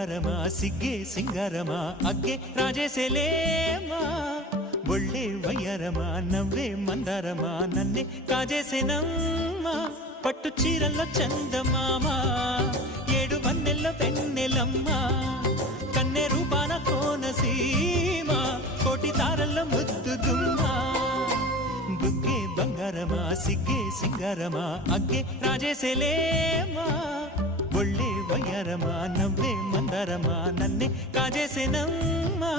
బంగారమా సిగ్గే సింగారమా అగ్గే రాజేసేలేమా ఒళ్ళే వయ్యారమా నవ్వే మందారమా నన్నే కాజేసేనమ్మా పట్టు చీరల్లో చందమామా ఏడు వన్నెల్లో వెన్నెలమ్మా కన్నె రూపాన కోనసీమ కోటి తారల్లో ముద్దుగుమ్మా బుగ్గే బంగారమా సిగ్గే సింగారమా అగ్గే రాజేసేలేమా ఒళ్ళే వయ్యారమా నవ్వే మందారమా నన్నే కాజేసేనమ్మా